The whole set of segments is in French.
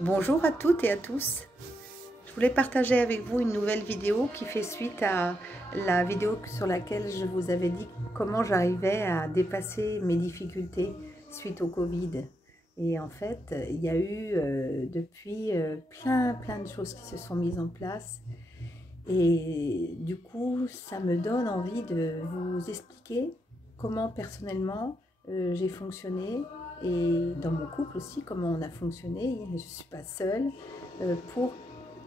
Bonjour à toutes et à tous. Je voulais partager avec vous une nouvelle vidéo qui fait suite à la vidéo sur laquelle je vous avais dit comment j'arrivais à dépasser mes difficultés suite au Covid. Et en fait, il y a eu depuis plein de choses qui se sont mises en place. Et du coup, ça me donne envie de vous expliquer comment personnellement j'ai fonctionné et dans mon couple aussi, comment on a fonctionné. Je ne suis pas seule pour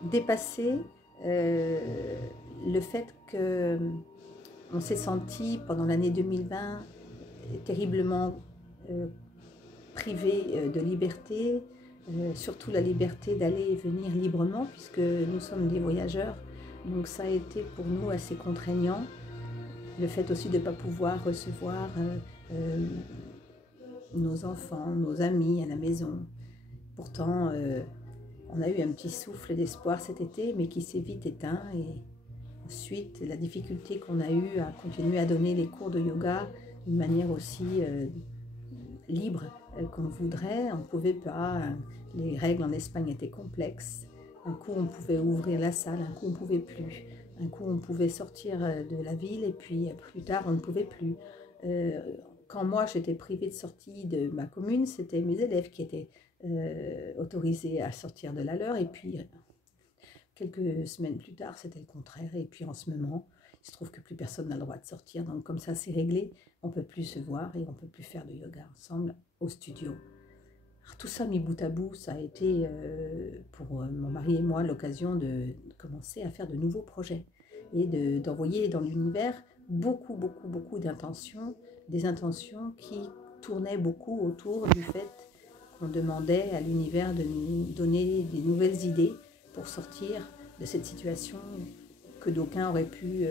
dépasser le fait que on s'est senti pendant l'année 2020 terriblement euh, privé de liberté, surtout la liberté d'aller et venir librement puisque nous sommes des voyageurs. Donc ça a été pour nous assez contraignant. Le fait aussi de ne pas pouvoir recevoir nos enfants, nos amis à la maison. Pourtant, on a eu un petit souffle d'espoir cet été, mais qui s'est vite éteint. Et ensuite, la difficulté qu'on a eue à continuer à donner les cours de yoga d'une manière aussi libre qu'on voudrait. On ne pouvait pas. Les règles en Espagne étaient complexes. Un coup, on pouvait ouvrir la salle, un coup, on ne pouvait plus. Un coup, on pouvait sortir de la ville et puis plus tard, on ne pouvait plus. Quand moi, j'étais privée de sortie de ma commune, c'était mes élèves qui étaient autorisés à sortir de la leur. Et puis, quelques semaines plus tard, c'était le contraire. Et puis, en ce moment, il se trouve que plus personne n'a le droit de sortir. Donc, comme ça, c'est réglé. On ne peut plus se voir et on ne peut plus faire de yoga ensemble au studio. Alors, tout ça mis bout à bout, ça a été pour mon mari et moi l'occasion de commencer à faire de nouveaux projets et d'envoyer dans l'univers beaucoup d'intentions, des intentions qui tournaient beaucoup autour du fait qu'on demandait à l'univers de nous donner des nouvelles idées pour sortir de cette situation que d'aucuns auraient pu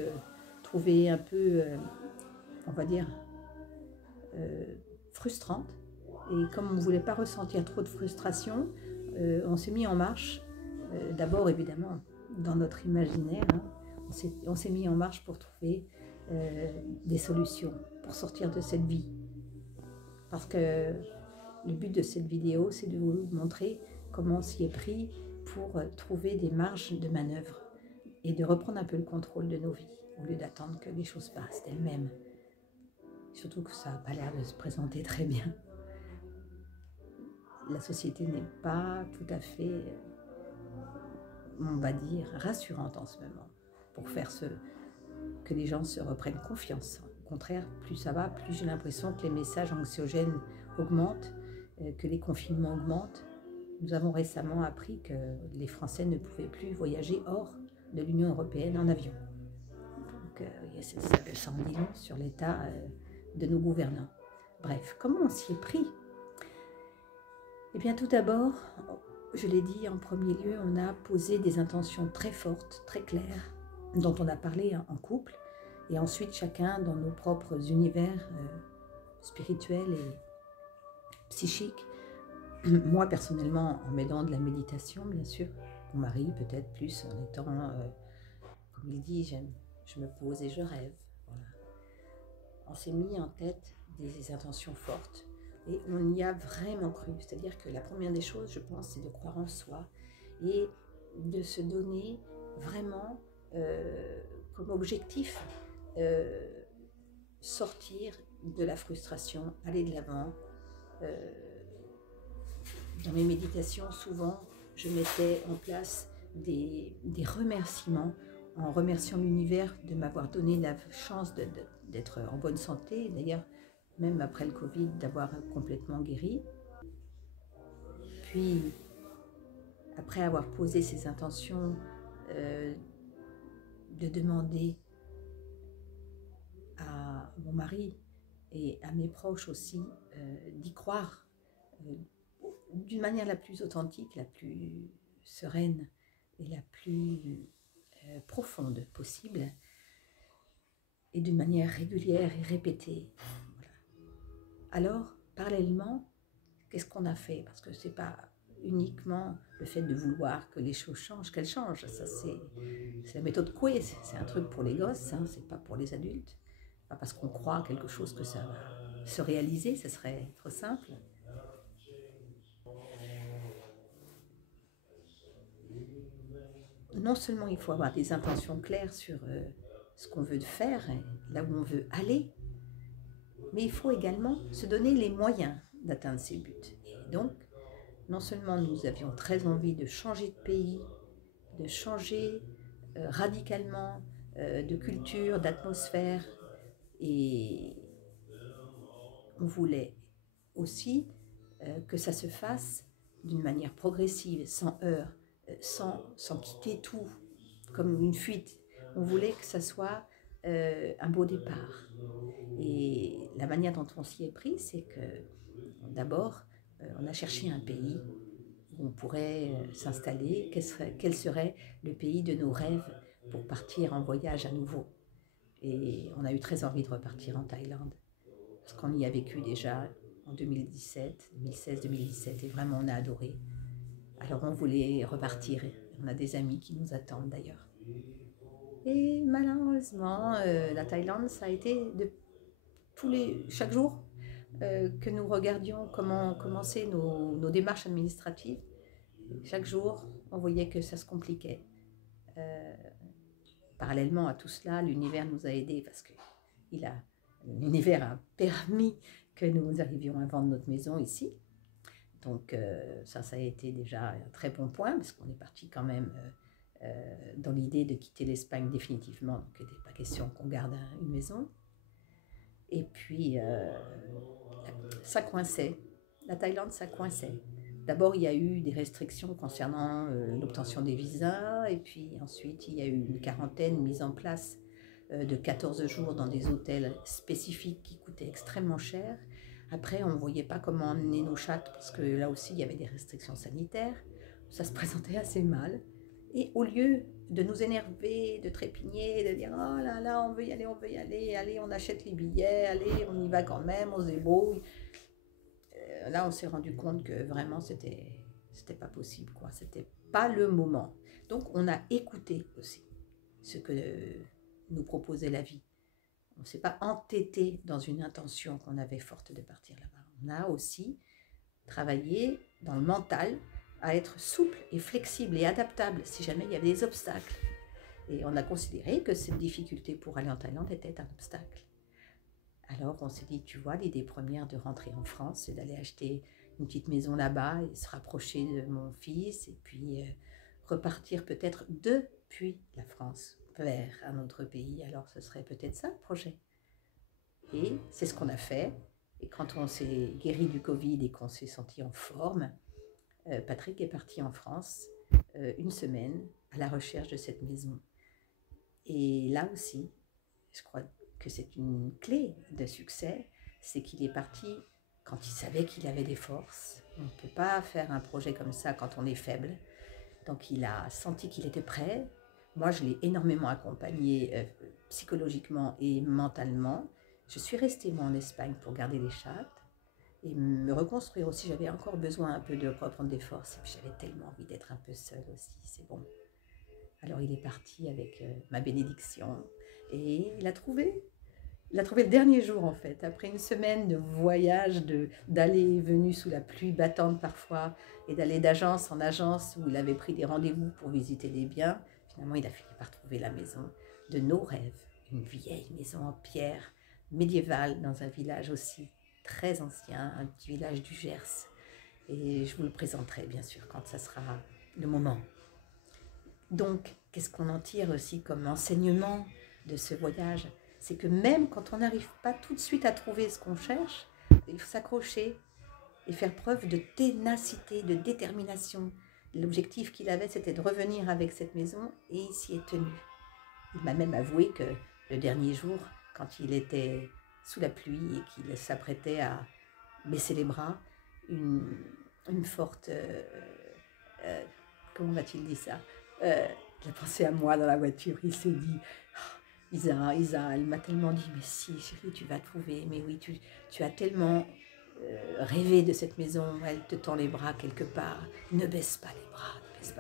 trouver un peu, on va dire, frustrante. Et comme on ne voulait pas ressentir trop de frustration, on s'est mis en marche. D'abord, évidemment, dans notre imaginaire, hein, on s'est mis en marche pour trouver des solutions, pour sortir de cette vie. Parce que le but de cette vidéo, c'est de vous montrer comment on s'y est pris pour trouver des marges de manœuvre et de reprendre un peu le contrôle de nos vies, au lieu d'attendre que les choses passent d'elles-mêmes. Surtout que ça n'a pas l'air de se présenter très bien. La société n'est pas tout à fait, on va dire, rassurante en ce moment pour faire que les gens se reprennent confiance. Au contraire, plus ça va, plus j'ai l'impression que les messages anxiogènes augmentent, que les confinements augmentent. Nous avons récemment appris que les Français ne pouvaient plus voyager hors de l'Union européenne en avion. Donc, ça en dit long sur l'état de nos gouvernants. Bref, comment on s'y est pris ? Eh bien, tout d'abord, je l'ai dit en premier lieu, on a posé des intentions très fortes, très claires, dont on a parlé en couple, et ensuite chacun dans nos propres univers spirituels et psychiques. Moi, personnellement, en m'aidant de la méditation, bien sûr. Mon mari, peut-être plus en étant, comme il dit, je me pose et je rêve. Voilà. On s'est mis en tête des intentions fortes. Et on y a vraiment cru. C'est-à-dire que la première des choses, je pense, c'est de croire en soi et de se donner vraiment comme objectif sortir de la frustration, aller de l'avant. Dans mes méditations, souvent, je mettais en place des remerciements en remerciant l'univers de m'avoir donné la chance d'être en bonne santé. D'ailleurs, même après le Covid, d'avoir complètement guéri. Puis, après avoir posé ces intentions, de demander à mon mari et à mes proches aussi d'y croire d'une manière la plus authentique, la plus sereine et la plus profonde possible, et d'une manière régulière et répétée. Voilà. Alors, parallèlement, qu'est-ce qu'on a fait ? Parce que c'est pas uniquement le fait de vouloir que les choses changent, qu'elles changent. Ça, c'est la méthode Coué, c'est un truc pour les gosses, hein, c'est pas pour les adultes. Pas parce qu'on croit à quelque chose que ça va se réaliser, ce serait trop simple. non seulement il faut avoir des intentions claires sur ce qu'on veut faire, là où on veut aller, mais il faut également se donner les moyens d'atteindre ces buts. Et donc, non seulement nous avions très envie de changer de pays, de changer radicalement de culture, d'atmosphère, et on voulait aussi que ça se fasse d'une manière progressive, sans heurts, sans quitter tout, comme une fuite. On voulait que ça soit un beau départ. Et la manière dont on s'y est pris, c'est que d'abord, on a cherché un pays où on pourrait s'installer, quel serait le pays de nos rêves pour partir en voyage à nouveau. Et on a eu très envie de repartir en Thaïlande, parce qu'on y a vécu déjà en 2017, 2016, 2017, et vraiment on a adoré. Alors on voulait repartir, on a des amis qui nous attendent d'ailleurs. Et malheureusement, la Thaïlande, ça a été chaque jour que nous regardions comment commencer nos démarches administratives. Chaque jour, on voyait que ça se compliquait. Parallèlement à tout cela, l'univers nous a aidés parce que l'univers a permis que nous arrivions à vendre notre maison ici. Donc ça a été déjà un très bon point parce qu'on est parti quand même dans l'idée de quitter l'Espagne définitivement. Donc il n'était pas question qu'on garde une maison. Et puis ça coinçait. La Thaïlande, ça coinçait. D'abord, il y a eu des restrictions concernant l'obtention des visas, et puis ensuite, il y a eu une quarantaine mise en place de 14 jours dans des hôtels spécifiques qui coûtaient extrêmement cher. Après, on ne voyait pas comment emmener nos chattes, parce que là aussi, il y avait des restrictions sanitaires. Ça se présentait assez mal. Et au lieu de nous énerver, de trépigner, de dire « Oh là là, on veut y aller, allez, on achète les billets, allez, on y va quand même, on se débrouille », là, on s'est rendu compte que vraiment, c'était pas possible, quoi. C'était pas le moment. Donc, on a écouté aussi ce que nous proposait la vie. On ne s'est pas entêté dans une intention qu'on avait forte de partir là-bas. On a aussi travaillé dans le mental à être souple et flexible et adaptable si jamais il y avait des obstacles. Et on a considéré que cette difficulté pour aller en Thaïlande était un obstacle. Alors on s'est dit, tu vois, l'idée première de rentrer en France, c'est d'aller acheter une petite maison là-bas et se rapprocher de mon fils et puis repartir peut-être depuis la France vers un autre pays. Alors ce serait peut-être ça le projet. Et c'est ce qu'on a fait. Et quand on s'est guéri du Covid et qu'on s'est senti en forme, Patrick est parti en France une semaine à la recherche de cette maison. Et là aussi, je crois que c'est une clé de succès, c'est qu'il est parti quand il savait qu'il avait des forces. On ne peut pas faire un projet comme ça quand on est faible. Donc il a senti qu'il était prêt. Moi, je l'ai énormément accompagné psychologiquement et mentalement. Je suis restée, moi, en Espagne pour garder les chattes et me reconstruire aussi. J'avais encore besoin un peu de reprendre des forces. Et puis j'avais tellement envie d'être un peu seule aussi, c'est bon. Alors il est parti avec ma bénédiction et il a trouvé le dernier jour en fait, après une semaine de voyage, d'aller et venue sous la pluie battante parfois et d'aller d'agence en agence où il avait pris des rendez-vous pour visiter des biens. Finalement il a fini par trouver la maison de nos rêves, une vieille maison en pierre médiévale dans un village aussi très ancien, un petit village du Gers. Et je vous le présenterai bien sûr quand ça sera le moment. Donc, qu'est-ce qu'on en tire aussi comme enseignement de ce voyage? C'est que même quand on n'arrive pas tout de suite à trouver ce qu'on cherche, il faut s'accrocher et faire preuve de ténacité, de détermination. L'objectif qu'il avait, c'était de revenir avec cette maison et il s'y est tenu. Il m'a même avoué que le dernier jour, quand il était sous la pluie et qu'il s'apprêtait à baisser les bras, une forte... comment va-t-il dire ça? Il a pensé à moi dans la voiture, il s'est dit oh, Isa, elle m'a tellement dit mais si chérie tu vas trouver, mais oui tu as tellement rêvé de cette maison, elle te tend les bras quelque part, ne baisse pas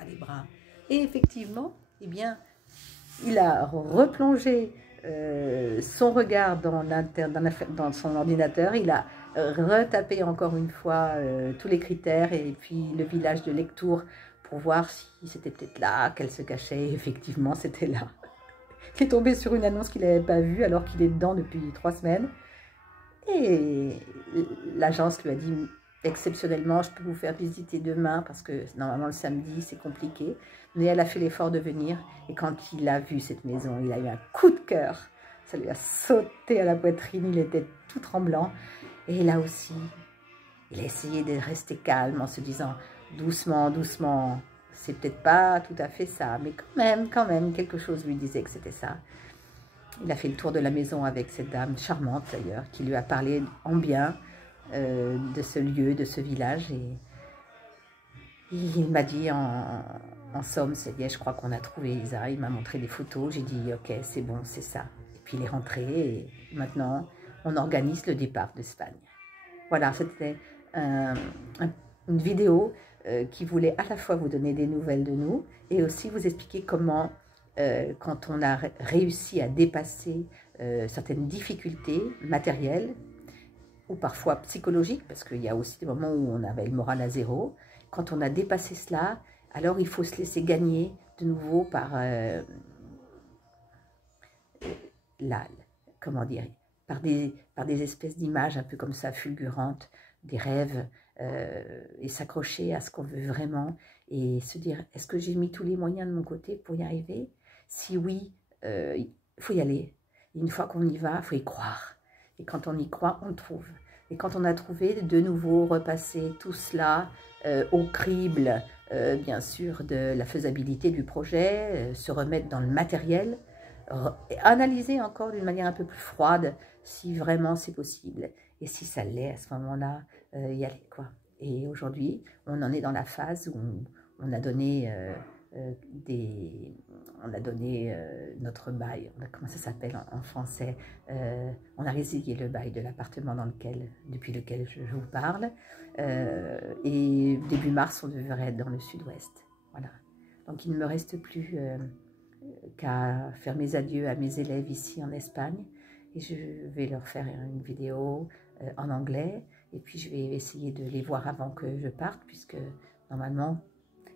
les bras. Et effectivement, eh bien, il a replongé son regard dans son ordinateur, il a retapé encore une fois tous les critères et puis le village de Lectoure pour voir si c'était peut-être là qu'elle se cachait. Et effectivement, c'était là. Il est tombé sur une annonce qu'il n'avait pas vue alors qu'il est dedans depuis 3 semaines. Et l'agence lui a dit exceptionnellement, je peux vous faire visiter demain parce que normalement le samedi c'est compliqué. Mais elle a fait l'effort de venir et quand il a vu cette maison, il a eu un coup de cœur. Ça lui a sauté à la poitrine, il était tout tremblant. Et là aussi, il a essayé de rester calme en se disant doucement, doucement. C'est peut-être pas tout à fait ça, mais quand même, quelque chose lui disait que c'était ça. Il a fait le tour de la maison avec cette dame charmante d'ailleurs, qui lui a parlé en bien de ce lieu, de ce village. Et il m'a dit en somme, c'est bien, je crois qu'on a trouvé Isa. Il m'a montré des photos, j'ai dit ok, c'est bon, c'est ça. Et puis il est rentré et maintenant on organise le départ d'Espagne. Voilà, c'était une vidéo qui voulait à la fois vous donner des nouvelles de nous et aussi vous expliquer comment quand on a réussi à dépasser certaines difficultés matérielles ou parfois psychologiques, parce qu'il y a aussi des moments où on avait le moral à zéro, quand on a dépassé cela, alors il faut se laisser gagner de nouveau par comment dire, par des espèces d'images un peu comme ça, fulgurantes, des rêves, et s'accrocher à ce qu'on veut vraiment et se dire, est-ce que j'ai mis tous les moyens de mon côté pour y arriver? Si oui, il faut y aller. Et une fois qu'on y va, il faut y croire. Et quand on y croit, on trouve. Et quand on a trouvé, de nouveau repasser tout cela au crible, bien sûr, de la faisabilité du projet, se remettre dans le matériel, analyser encore d'une manière un peu plus froide si vraiment c'est possible. Et si ça l'est, à ce moment-là, y aller, quoi. Et aujourd'hui, on en est dans la phase où on a donné notre bail, comment ça s'appelle en français, on a résilié le bail de l'appartement depuis lequel je vous parle, et début mars on devrait être dans le sud-ouest, voilà. Donc il ne me reste plus qu'à faire mes adieux à mes élèves ici en Espagne, et je vais leur faire une vidéo en anglais, et puis je vais essayer de les voir avant que je parte, puisque normalement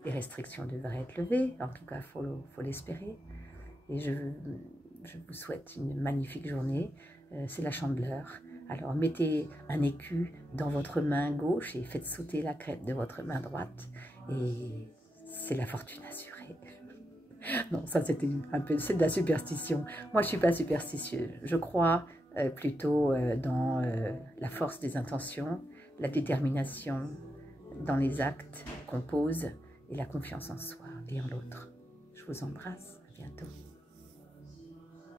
les restrictions devraient être levées, en tout cas faut l'espérer. Et je vous souhaite une magnifique journée, c'est la Chandeleur. Alors mettez un écu dans votre main gauche et faites sauter la crête de votre main droite, et c'est la fortune assurée. Non, ça c'était un peu, c'est de la superstition. Moi je suis pas superstitieuse, je crois plutôt dans la force des intentions, la détermination dans les actes qu'on pose et la confiance en soi et en l'autre. Je vous embrasse, à bientôt.